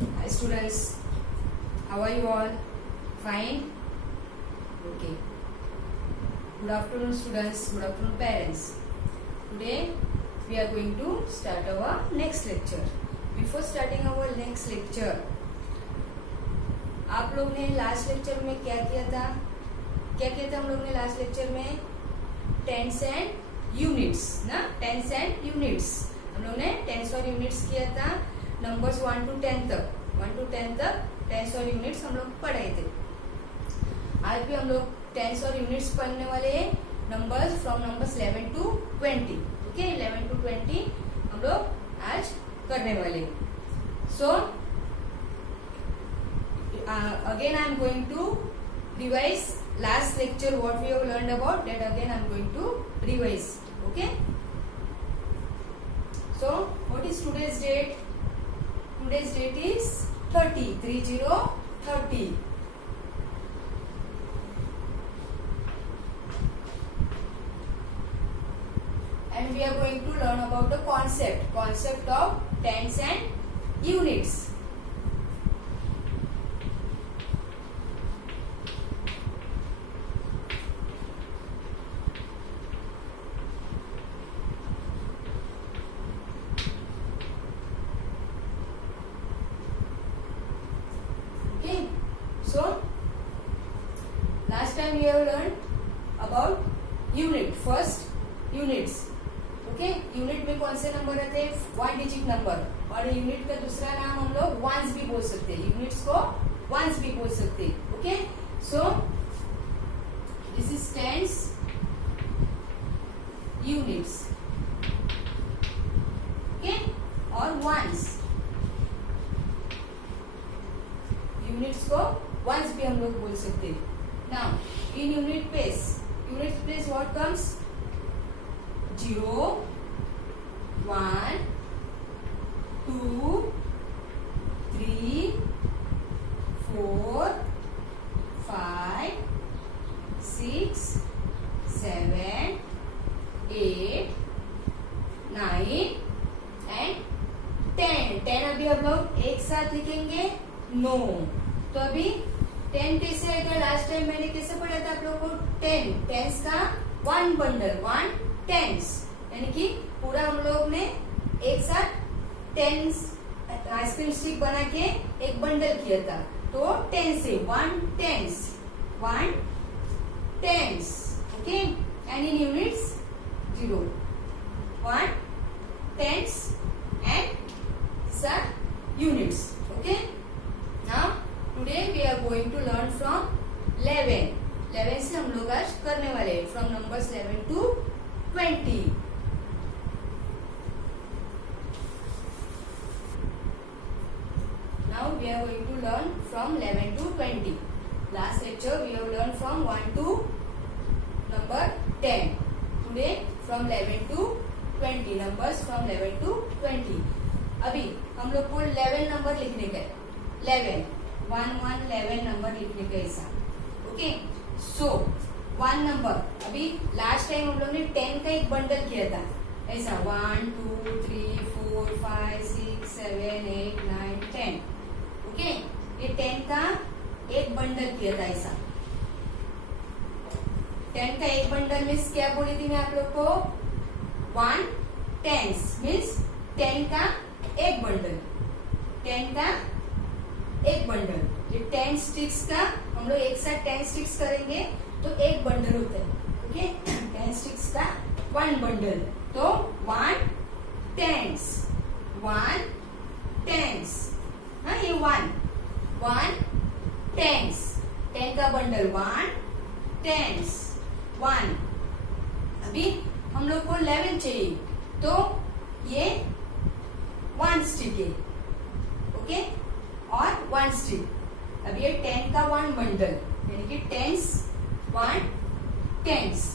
Hi students, how are you all? Fine? Okay. Good afternoon students, good afternoon parents. Today we are going to start our next lecture. Before starting our next lecture, आप लोग ने last lecture में क्या किया था हम लोग ने लास्ट लेक्चर में टेंस एंड यूनिट्स ना, टेंस एंड यूनिट्स हम लोग ने टेंस और यूनिट्स किया था। नंबर्स 1 to 10 तक टेंस और यूनिट्स हम लोग पढ़े थे। आज भी हम लोग टेंस और यूनिट्स पढ़ने वाले हैं, numbers from numbers 11 to 20। Okay, 11 to 20 हम लोग आज करने वाले। सो again I am going to revise last lecture what we have learned about that. Again I am going to revise. Okay, so what is today's date? Today's date is 30 and we are going to learn about the concept of tens and units. Okay, so last time we have learned about unit, first units. Okay, unit में कौन से number रहते हैं? 1 digit number. और unit का दूसरा नाम हम लोग वंस भी बोल सकते हैं, यूनिट्स को वंस भी बोल सकते हैं। Okay, so this is tens units, okay, और वंस। यूनिट्स को वंस भी हम लोग बोल सकते हैं। Now in unit place what comes? 0, 1, 2, 3, 4, 5, 6, 7, 8, 9 and 10। 10 अभी हम लोग एक साथ लिखेंगे? नो। तो अभी 10 कैसे आएगा? लास्ट टाइम मैंने कैसे पढ़ा था आप लोगों को? 10 टेंस का 1 बंडल, 1 टेंस, यानी कि पूरा हम लोग ने एक साथ टेंस आइसक्रीम स्टिक बना के एक बंडल किया था। तो 10 से 1 tens, 1 tens. Okay, and in units 0, 1 tens and सब units. Okay, now today we are going to learn from 11 से हम लोग आज करने वाले हैं, from numbers 11 to 20। Now we are going to learn from 11 to 20. Last lecture we have learned from 1 to number 10. Today from 11 to 20, numbers from 11 to 20. अभी हम लोग को 11 नंबर लिखने का है, 11 11 नंबर लिखने का ऐसा। ओके, सो 1 नंबर, अभी लास्ट टाइम हम लोग ने 10 का एक बंडल किया था ऐसा, 1 2 3 4 5 6 7 8 9 10। ओके, ये 10 का एक बंडल किया था ऐसा। 10 का एक बंडल मीन्स क्या बोली थी मैं आप लोग को? 1 टेंस मीन्स 10 का एक बंडल, 10 का एक बंडल। ये 10 स्टिक्स का हम लोग एक साथ 10 स्टिक्स करेंगे तो एक बंडल होता है। ओके, 10 स्टिक्स का 1 बंडल, तो 1 टेंस, 1 टेंस। हाँ, ये 1 टेंस, 10 का बंडल 1 टेंस, 1। अभी हम लोग को 11 चाहिए, तो ये 1 स्टिक है। ओके, और 1 स्टिक। अब ये 10 का 1 बंडल, यानी कि टेंस 1 टेंस,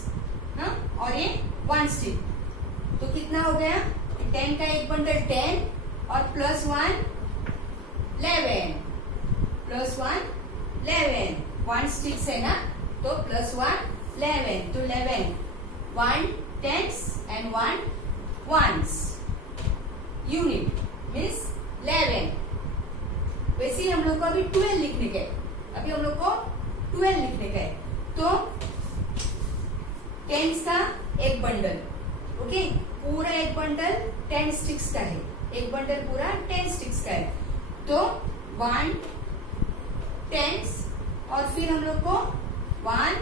हाँ, और ये 1 स्टिक, तो कितना हो गया? 10 का एक बंडल 10 और प्लस 1 11, प्लस 1 11, 1 स्टिक्स है ना, तो प्लस 1 11, तो 11 1 tens and 1 ones. Unit means 11। को अभी 12 लिखने का है, अभी हम लोग को 12 लिखने का है। तो टेंस का एक बंडल, ओके, पूरा एक बंडल 10 स्टिक्स का है, एक बंडल पूरा 10 स्टिक्स का है। तो 1 टेंस और फिर हम लोग को 1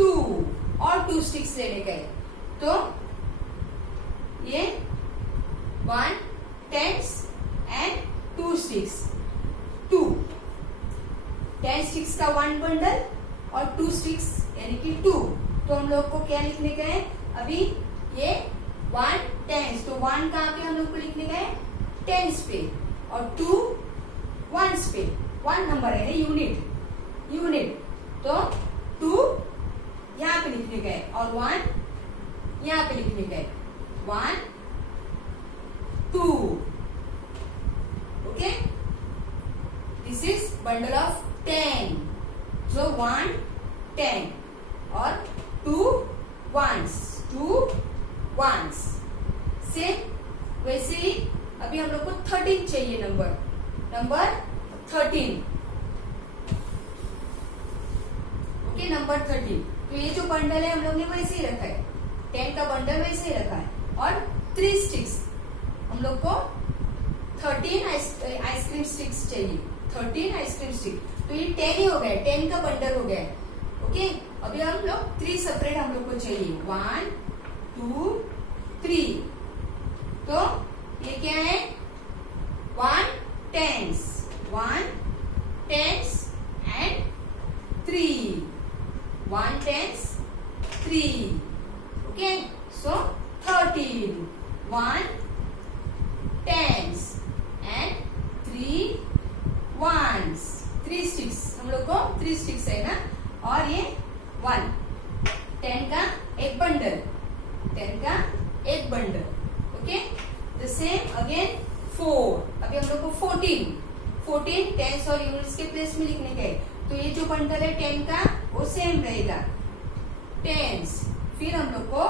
2 और 2 स्टिक्स लेने का है। तो ये 1 टेंस एंड 2 स्टिक्स, 2 10 स्टिक्स का 1 बंडल और 2 स्टिक्स यानी कि 2। तो हम लोग को क्या लिखने का है अभी, ये 1 टेंस, तो 1 कहाँ पे हम लोग को लिखने का है, टेंस पे, और 2 वंस पे, 1 नंबर है ना, यूनिट। तो 2 यहाँ पे लिखने का है और 1 यहाँ पे लिखने का है, 1 2, okay. This is bundle of 10, जो 1 10 और 2 वंस से वैसे ही अभी हम लोग को 13 चाहिए, नंबर 13, ओके, नंबर 13। तो ये जो बंडल है हम लोग ने वैसे ही रखा है, 10 का बंडल वैसे ही रखा है, और 3 स्टिक्स हम लोग को 13 आइसक्रीम स्टिक्स चाहिए, 13 आइसक्रीम स्टिक। तो ये 10 ही हो गया, 10 का बंडल हो गया, ओके। अभी हम लोग 3 सेपरेट हम लोग को चाहिए, 1 2 3। तो ये क्या है, 1 tens and 3, 1 tens 3, okay. So 13, 1 tens and 3 ones, 3 sticks हम लोग को 3 स्टिक्स है ना, और ये 1 10 का एक bundle, okay. The same again 4, अभी हम लोग को 14 टेंस और यूनिट्स के प्लेस में लिखने का है। तो ये जो बंडल है 10 का वो सेम रहेगा, टेंस, फिर हम लोग को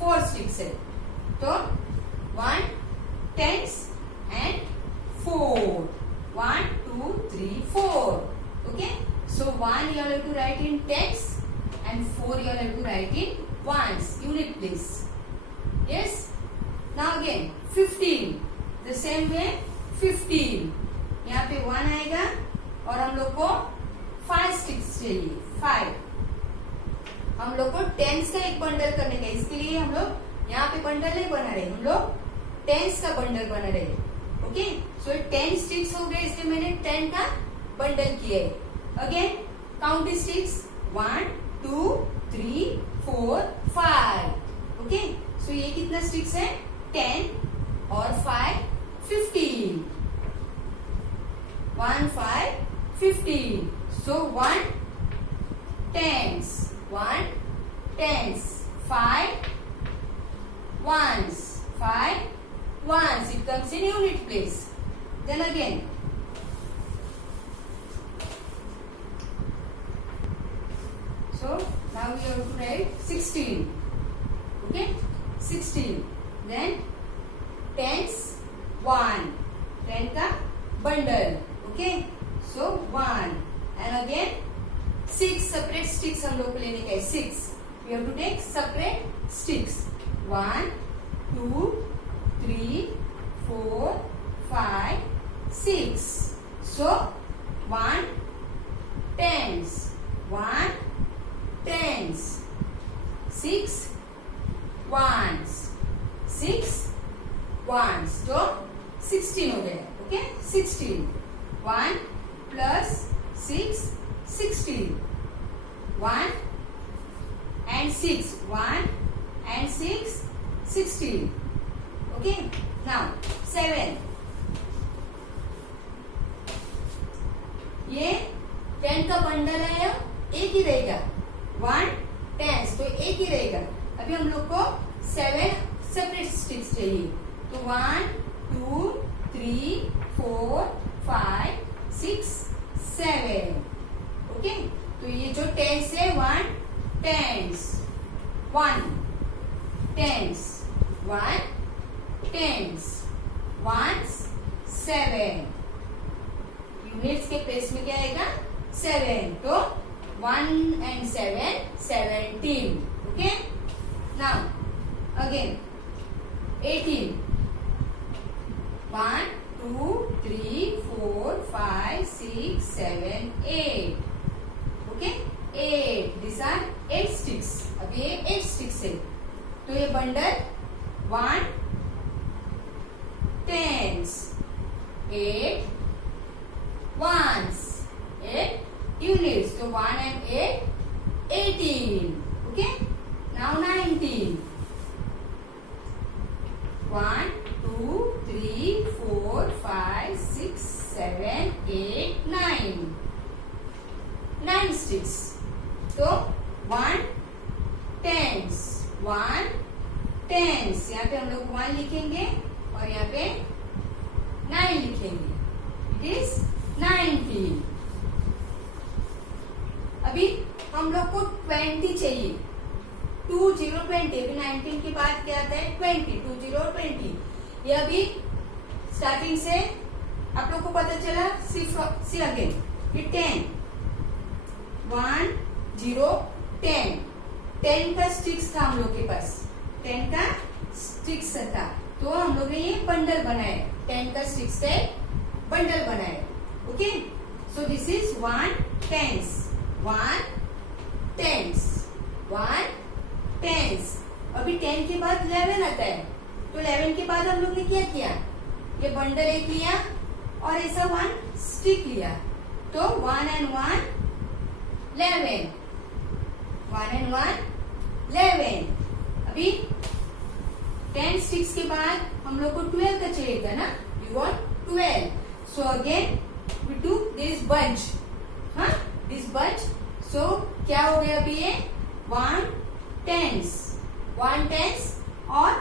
4 स्टिक्स है। तो 1 tens and 4, 1 2 3 4, okay. So 1 you have to write in tens and 4 you have to write in ones, unit place, yes. Now again 15, the same way 15, यहाँ पे 1 आएगा और हम लोग को 5 स्टिक्स चाहिए, 5। हम लोग को टेंस का एक बंडल करने का, इसके लिए हम लोग यहाँ पे बंडल नहीं बना रहे, हम लोग टेंस का बंडल बना रहे, ओके। सो 10 स्टिक्स हो गए, इसलिए मैंने 10 का बंडल किया है। Again count sticks 1 2 3 4 5, okay. So ये कितना स्टिक्स है, 10 और 5 15, 1 5 15। So 1 tens 5 ones, it comes in unit place. Then again so now we have to write 16, okay, 16. Then tens 1, 10 का bundle, okay. So 1 and again 6 separate sticks हम लोग को लेने का है, 6 we have to take separate sticks, 1 2 3 4 5 6. So 1 tens, 6 ones, 6 ones, तो 16 हो गया, okay. 16, 1 plus 6 16, 1 and 6, 1 and 6 16, okay. Now 7, ये 10 का बंडल है, एक ही रहेगा, 1 टेंस, तो एक ही रहेगा। अभी हम लोग को 7 सेपरेट स्टिक्स चाहिए, तो 1 2 3 4 5 6 7, ओके। तो ये जो टेंस है 1 टेंस, 1 टेंस, 1 टेंस, 1 7, यूनिट्स के प्लेस में क्या आएगा 7, तो 1 and 7 17. Okay, now again 18. 1 2 3 4 5 6 7 8. Okay, 8. These are 8 sticks. अब ये 8 sticks है, तो ये bundle 1 tens, 8 ones, 8 units. So 1 and 8 18. Okay, now 19. 1 2 3 4 5 6 7 8 9. 9 sticks. तो 1 tens, 1 tens. यहाँ पे हम लोग 1 लिखेंगे और यहाँ पे 9 लिखेंगे. It is 19. अभी हम लोग को 20 चाहिए. 2 0 20. अभी 19 के बाद क्या आता है 20. 2 0 20. ये अभी स्टार्टिंग से आप लोग को पता चला. सी अगेन ये 10 1 0 10. 10 का स्टिक्स था हम लोग के पास. 10 का स्टिक्स था, तो हम लोग ने ये बंडल बनाया. 10 का स्टिक्स का बंडल बनाया. Okay, so this is 1 tens, 1 tens, 1 tens. अभी 10 के बाद 11 आता है, तो 11 के बाद हम लोग ने क्या किया, ये बंडल एक लिया और ऐसा 1 स्टिक लिया. तो 1 and 1 11. 1 and 1 11. अभी 10 स्टिक्स के बाद हम लोग को 12 का चाहिए था ना. We want 12. So again we to this bunch. हाँ, दिस बंच. सो क्या हो गया अभी ये 1 tens, 1 tens और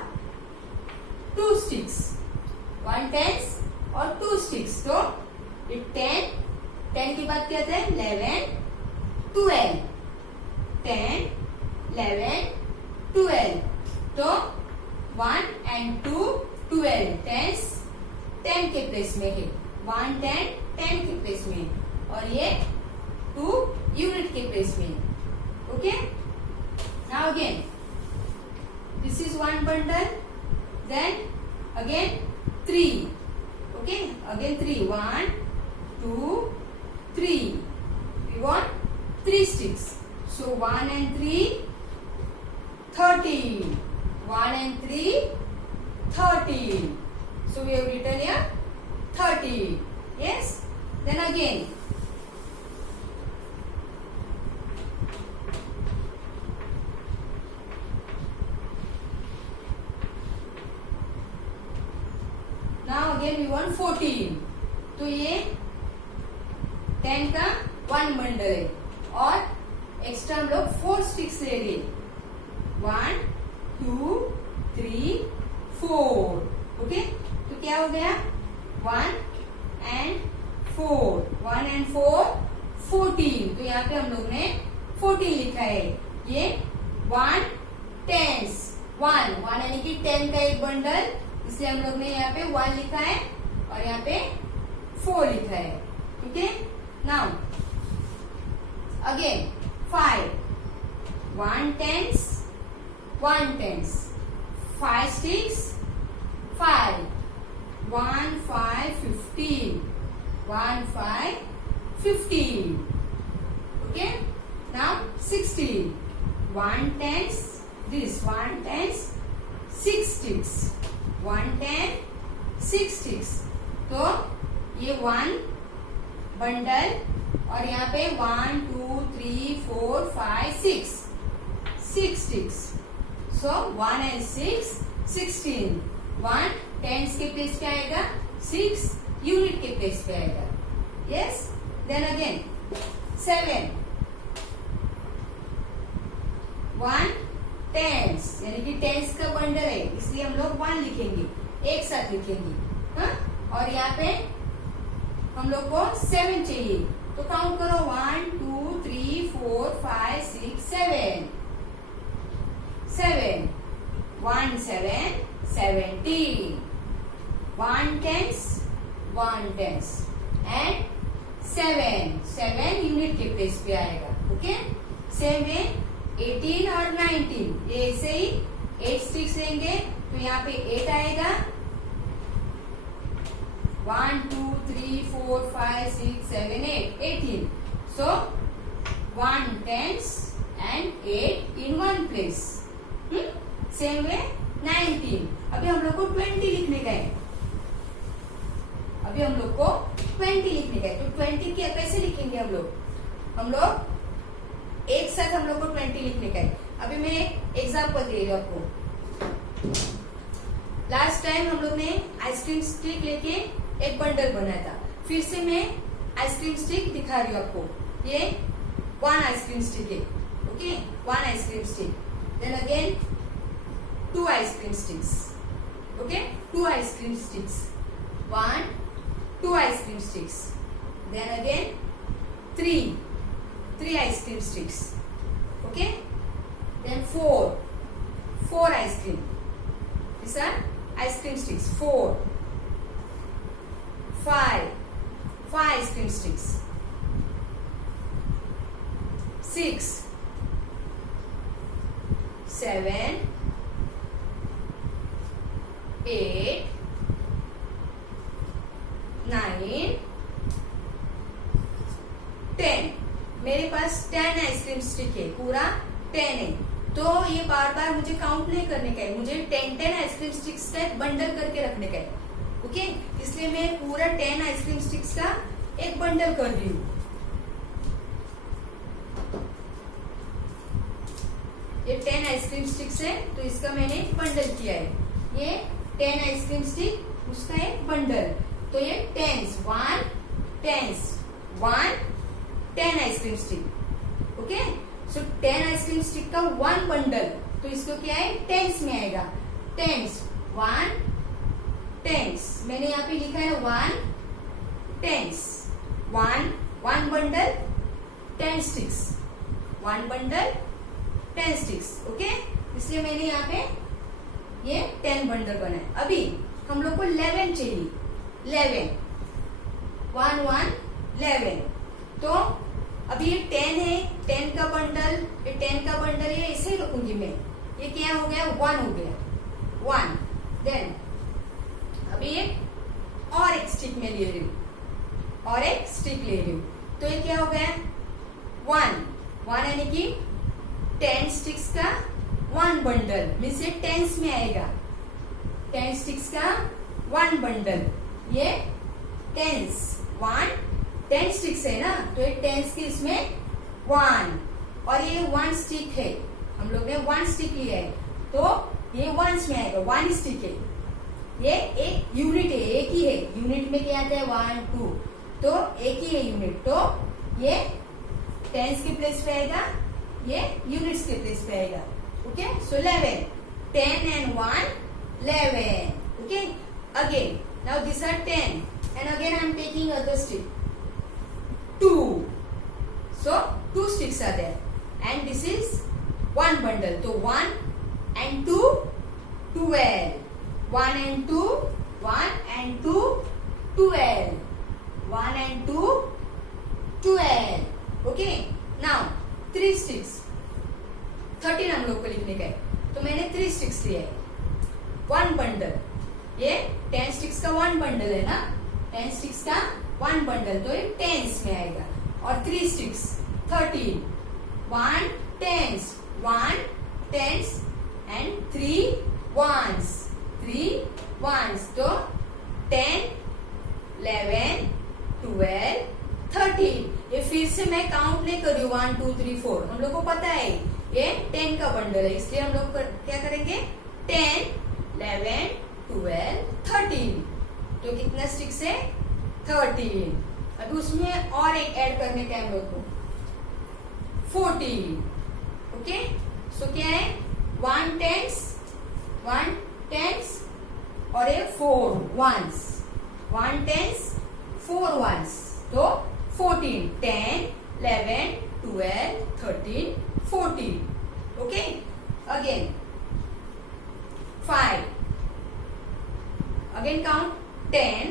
2 sticks. 1 tens और 2 sticks. तो ये 10 के बाद क्या था 11 12. 10 11 12. तो 1 and 2 12. tens 10 के प्लेस में है. 1 10 10 के प्लेस में है, और ये 2 यूनिट के प्लेस में है. Okay, now again this is 1 bundle. Then again 3. Okay, again 3. 1 2 3. We want 3 sticks. So 1 and 3 13. 1 and 3 13. So we have written here 30. Yes. Then again now again we want 14. तो ये 10 का 1 बंडल है, और extra हम लोग 4 sticks ले लिए. 1 2 3 4. Okay, तो क्या हो गया 1 and 4. 1 and 4 14. तो यहाँ पे हम लोग ने 14 लिखा है. ये 1 tens, 1 यानी कि 10 का एक बंडल, इसलिए हम लोग ने यहाँ पे 1 लिखा है और यहाँ पे 4 लिखा है. Okay, now again 5. 1 tens, 1 tens. 5 sticks 5. 1 5 15. 1 5 15. Okay, now 16. 1 tens. This 1 tens 6 sticks. 1 10 6 sticks. तो ये 1 बंडल और यहाँ पे 1 2 3 4 5 6 sticks. So 1 and 6 16. 1 tens के प्लेस पे आएगा, 6 यूनिट के प्लेस पे आएगा. Yes. Then again 7. 1 tens यानी कि tens का बंडल है, इसलिए हम लोग 1 लिखेंगे, एक साथ लिखेंगे. हाँ, और यहाँ पे हम लोग को 7 चाहिए, तो काउंट करो 1 2 3 4 5 6 7. 7 1 7 17. 1 tens 1 tens and 7 यूनिट के प्लेस पे आएगा. ओके, सेम वे 18 और 19 ये ऐसे ही 8 स्टिक्स लेंगे तो यहाँ पे 8 आएगा. 1 2 3 4 5 6 7 8 18. So 1 tens and 8 in one place. Same way 19. अभी हम लोग को 20 लिखने का है. अभी हम लोग को 20 लिखने का है. तो 20 के कैसे लिखेंगे हम लोग? हम लोग एक साथ हम लोग को 20 लिखने का है. अभी मैं एग्जाम्पल दे रही हूँ आपको. लास्ट टाइम हम लोग ने आइसक्रीम स्टिक लेके एक बंडल बनाया था. फिर से मैं आइसक्रीम स्टिक दिखा रही हूँ आपको. ये 1 आइसक्रीम स्टिक है. Okay, 1 ice cream stick. Then again 2 ice cream sticks. Okay, 2 ice cream sticks. 1 2 ice cream sticks. Then again 3 ice cream sticks. Okay, then 4 ice cream. These are ice cream sticks. 4 5 ice cream sticks. 6 7 8 9 10. मेरे पास 10 ice cream stick है. पूरा 10 है. तो ये बार बार मुझे count नहीं करने का है. मुझे 10 आइसक्रीम स्टिक्स का एक बंडल करके रखने का है. ओके, इसलिए मैं पूरा 10 आइसक्रीम स्टिक्स का एक बंडल कर रही हूँ. ये 10 आइसक्रीम स्टिक्स है तो इसका मैंने एक बंडल किया है. ये 10 आइसक्रीम स्टिक उसका एक बंडल. तो ये 10 10 आइसक्रीम स्टिक. ओके, सो 10 आइसक्रीम स्टिक का 1 बंडल. तो इसको क्या है? टेंस में आएगा. Tens 1 tens. मैंने यहाँ पे लिखा है 1 tens. 1 bundle 10 sticks. 1 bundle 10 sticks. Okay, इसलिए मैंने यहाँ पे ये 10 बंडल बनाए. अभी हम लोग को 11 चाहिए. 11 1 1 11. तो अभी ये 10 है. 10 का बंडल, ये 10 का बंडल है. ऐसे ही रखूंगी मैं. ये क्या हो गया? 1 हो गया. 1. देन अभी एक और एक स्टिक में ले रही हूँ. और एक स्टिक ले रही हूँ. तो ये क्या हो गया? 1 यानी कि 10 स्टिक्स का 1 बंडल. मीन्स ये टेंस में आएगा. 10 स्टिक्स का 1 बंडल. ये टेंस 1 10 स्टिक्स है ना, तो ये टेंस की इसमें 1. और ये 1 स्टिक है. हम लोग ने 1 स्टिक लिया है तो ये 1s में आएगा. 1 स्टिक है. ये एक यूनिट है. एक ही है. यूनिट में क्या आता है? 1 2. तो एक ही है यूनिट. तो ये टेंस के प्लेस पे आएगा. ये यूनिट्स के प्लेस पे आएगा. Okay, so 11 10 and 1 11. Okay, again now these are 10 and again I am taking other stick 2. So 2 sticks are there and this is 1 bundle. So 1 and 2 12. 1 and 2 1 and 2 12. 1 and 2 12. Okay, now 3 sticks. 13 हम लोग को लिखने का है. तो मैंने 3 sticks लिए. 1 bundle. ये 10 स्टिक्स का 1 बंडल है ना. 10 स्टिक्स का 1 बंडल. तो ये टेंस में आएगा. और 3 sticks 13. 1 tens 1 tens and 3 1s. 3 1s. तो 10 11 12 13. ये फिर से मैं काउंट नहीं कर रही हूँ. 1 2 3 4. हम लोग को पता है ये 10 का बंडल है. इसलिए हम लोग क्या करेंगे? 10 11 12 13. तो कितना स्टिक्स है? 13. अभी उसमें और एक ऐड करने का हम लोग को 14. ओके, सो क्या है? 1 टेंस और ये 4 1s. 1 tense 4 1s. तो 14. 10 11 12 13 14. Okay, again 5. Again count 10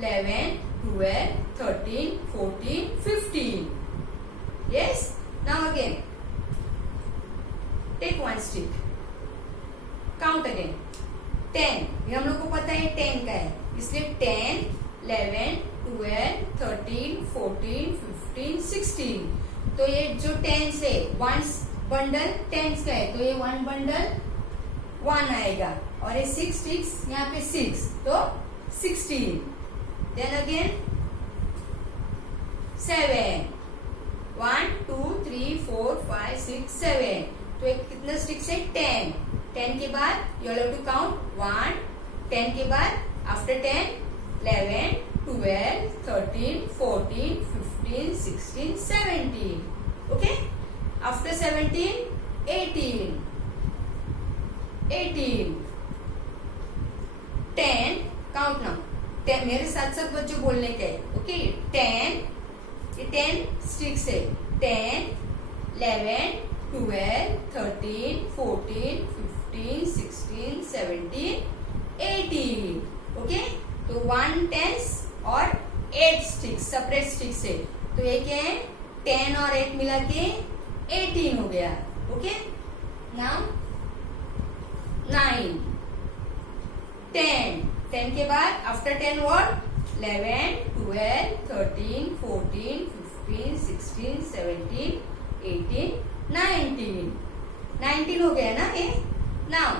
11 12, 13, 14, 15. Yes? Now again. Take one stick. Count again. 10. ये हम लोग को पता है 10 का है, इसलिए 10, 11, 12, 13, 14, 15, 16. तो ये जो 10 से 1 बंडल 10 का है, तो ये 1 बंडल 1 आएगा, और ये 6 स्टिक्स यहाँ पे 6, तो 16. Then again 7, 1, 2, 3, 4, 5, 6, 7. तो एक कितना स्टिक्स है 10. 10 के बाद यू हैव टू काउंट 1. 10 के बाद after 10 11, 12, 13, 14, 15, 16, 17. Okay? After 17, 18. 18. 10. Count now. 10. मेरे साथ साथ बच्चों बोलने के. Okay? 10. ये 10 स्टिक्स है. 10, 11, 12, 13, 14, 15, 16, 17, 18. Okay? तो 1 10 और 8 स्टिक्स सेपरेट स्टिक्स है, तो ये क्या है 10 और 8 मिला के 18 हो गया. Okay, now 9, 10. 10 के बाद आफ्टर 10 व्हाट 11, 12, 13, 14, 15, 16, 17, 18, 19. 19 हो गया ना ये. नाउ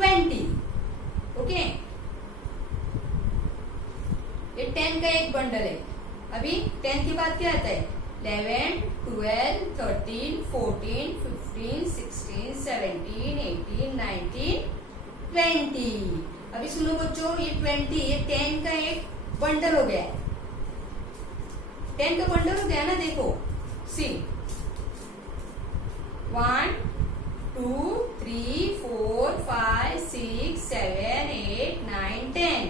20. ओके, ये 10 का एक बंडल है. अभी 10 के बाद क्या आता है 11, 12, 13, 14, 15, 16, 17, 18, 19, 20. अभी सुनो बच्चों, ये 20 ये 10 का एक बंडल हो गया. 10 का बंडल हो गया ना. देखो सी 1, 2, 3, 4, 5, 6, 7, 8, 9, 10.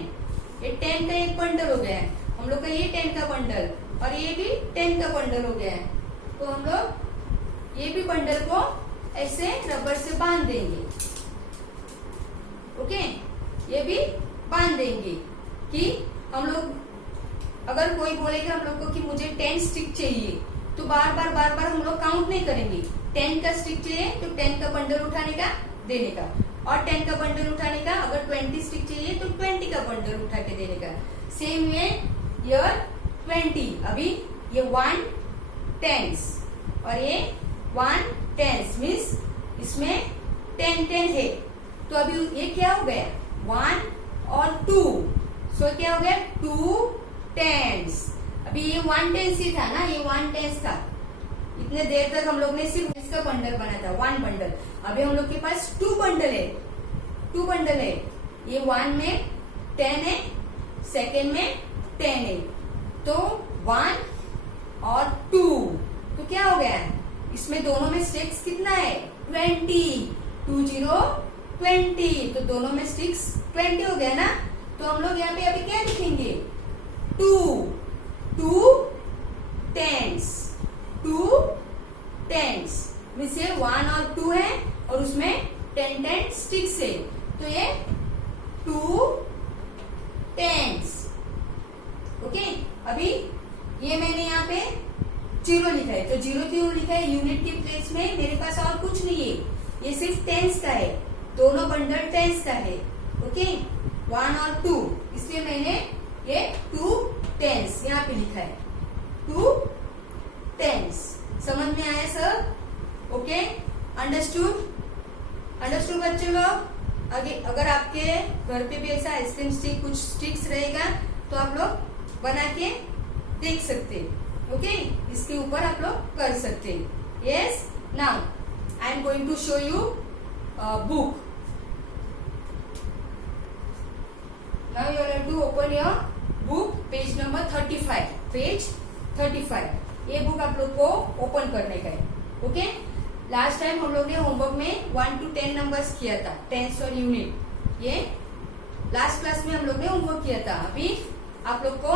ये 10 का एक बंडल हो गया है. हम लोग का ये 10 का बंडल और ये भी 10 का बंडल हो गया है. तो हम लोग ये भी बंडल को ऐसे रबर से बांध देंगे. ओके, ये भी बांध देंगे कि हम लोग अगर कोई बोलेगा हम लोग को कि मुझे 10 स्टिक चाहिए, तो बार बार हम लोग काउंट नहीं करेंगे. 10 का स्टिक चाहिए तो 10 का बंडल उठाने का देने का, और 10 का बंडल उठाने का. अगर 20 स्टिक चाहिए तो 20 का बंडल उठा के देने का. सेम वे यर 20. अभी ये 1 10s और ये 1 10s मीन्स इसमें 10 है. तो अभी ये क्या हो गया 1 और 2. सो क्या हो गया 2 10s. अभी ये 1 10s ही था ना, ये 1 10s था. इतने देर तक हम लोग ने सिर्फ इसका बंडल बना था 1 बंडल. अभी हम लोग के पास 2 बंडल है. 2 बंडल है. ये 1 में 10 है, सेकेंड में 10 है. तो 1 और 2. तो क्या हो गया इसमें दोनों में स्टिक्स कितना है 20. 2 0 20. तो दोनों में स्टिक्स 20 हो गया ना. तो हम लोग यहाँ पे अभी क्या लिखेंगे 2 10s. 2 10s मीन्स ये 1 और 2 है और उसमें 10 स्टिक्स है. तो ये 2 10s. ओके, अभी ये मैंने यहाँ पे 0 लिखा है. तो 0 क्यों लिखा है यूनिट की प्लेस में. मेरे पास और कुछ नहीं है, ये सिर्फ 10s का है. दोनों बंडल 10s का है. ओके, 1 और 2, इसलिए मैंने ये 2 10s यहाँ पे लिखा है. 2 10s. समझ में आया सर. ओके, अंडरस्टूड बच्चों लोग. अगर आपके घर पे भी ऐसा आइसक्रीम स्टिक कुछ स्टिक्स रहेगा तो आप लोग बना के देख सकते. ओके, इसके ऊपर आप लोग कर सकते. Yes, now I am going to show you book. Now you have to open your book page number 35. Page 35. ये बुक आप लोग को ओपन करने का है. ओके, लास्ट टाइम हम लोग ने होमवर्क में 1 to 10 नंबर्स किया था, टेंस और यूनिट. ये लास्ट क्लास में हम लोग ने होमवर्क किया था. अभी आप लोग को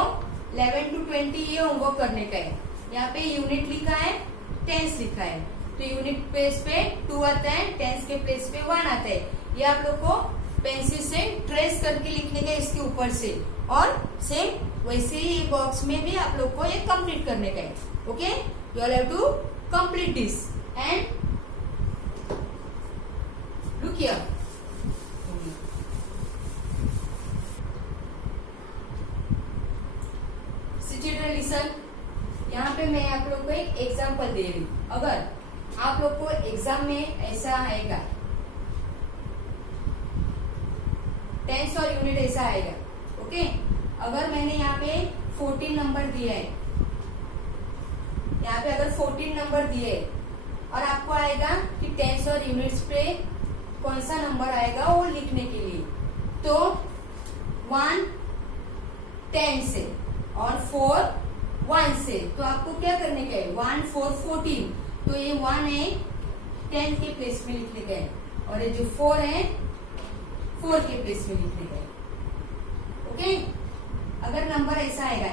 11 to 20 ये होमवर्क करने का है. यहाँ पे यूनिट लिखा है, टेंस लिखा है. तो यूनिट प्लेस पे 2 आता है, टेंस के प्लेस पे 1 आता है. ये आप लोग को पेंसिल से ट्रेस करके लिखने का इसके ऊपर से, और सेम वैसे ही बॉक्स में भी आप लोग को ये कंप्लीट करने का है. Okay, you all have to complete this and look here. Listen, यहाँ पे मैं आप लोग को एक एग्जाम्पल दे रही हूँ. अगर आप लोग को एग्जाम में ऐसा आएगा, टेंस और यूनिट ऐसा आएगा. ओके, अगर मैंने यहाँ पे 14 नंबर दिया है, यहाँ पे अगर 14 नंबर दिए और आपको आएगा कि टेंस और यूनिट्स पे कौन सा नंबर आएगा वो लिखने के लिए, तो 1 10 से और 4 1 से, तो आपको क्या करने का है, 1 4 14, तो ये 1 है 10 के प्लेस में लिखने का है, और ये जो 4 है 4 के प्लेस में लिखने का है. ओके, अगर नंबर ऐसा आएगा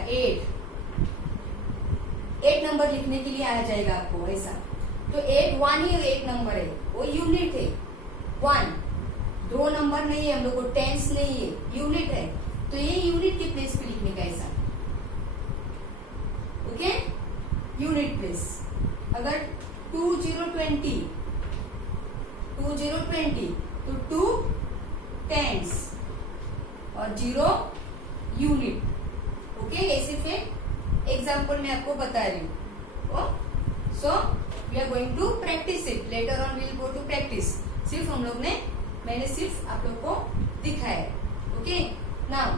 8 नंबर लिखने के लिए आ जाएगा आपको ऐसा, तो 8 1 ही 8 नंबर है, वो यूनिट है. 1 2 नंबर नहीं है, हम लोग को टेंस नहीं है, यूनिट है, तो ये यूनिट के प्लेस पे लिखने का ऐसा. Okay, unit place. अगर 2020 तो 2 टेंस और 0 यूनिट. ओके, ऐसे फिर एग्जाम्पल मैं आपको बता रही हूँ. So we are going to practice it, later on will go to practice. सिर्फ हम लोग ने, मैंने सिर्फ आप लोग को दिखाया. ओके, नाउ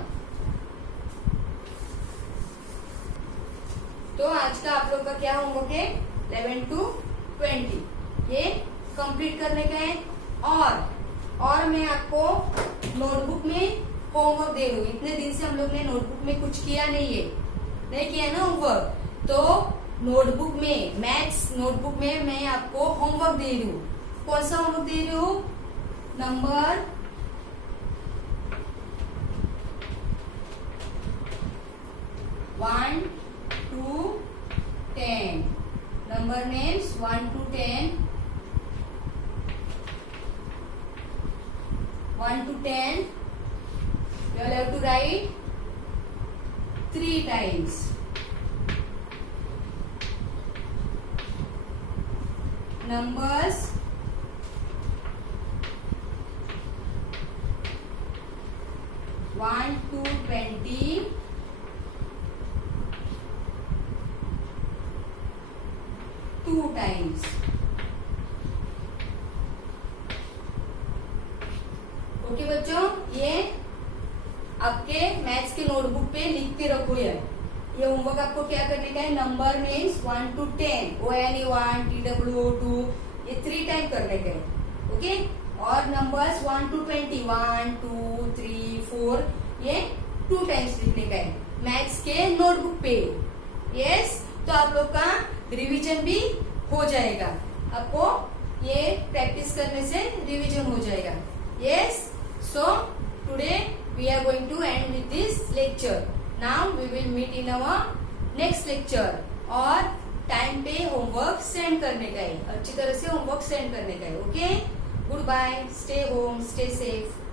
तो आज का आप लोग का क्या होमवर्क है, 11 to 20 ये कंप्लीट करने का है. और मैं आपको नोटबुक में होमवर्क दे रही हूँ. इतने दिन से हम लोग ने नोटबुक में कुछ किया नहीं है, नहीं किया ना होमवर्क, तो नोटबुक में, मैथ्स नोटबुक में मैं आपको होमवर्क दे रही हूँ. कौन सा होमवर्क दे रही हूँ, number 1 to 10, number names 1 to 10, 1 to 10, you all have to write 3 times. Numbers 1 to 20, 2 times. Okay बच्चों, ये आपके मैथ्स के नोटबुक पे लिखते रखो. ये होमवर्क आपको क्या करने का है, number means 1 to 10, ONE1 TWO 2, ये 3 टाइम करने का है. ओके, और नंबर्स 1 to 20, 1 2 3 4, ये 2 टाइम्स लिखने का है मैथ्स के नोटबुक पे. यस, तो आप लोग का रिवीजन भी हो जाएगा. आपको ये प्रैक्टिस करने से रिवीजन हो जाएगा. Yes, so today we are going to end with this lecture. Now we will meet in our next lecture. और टाइम पे होमवर्क सेंड करने का है, अच्छी तरह से होमवर्क सेंड करने का है. Okay, good bye, stay home, stay safe.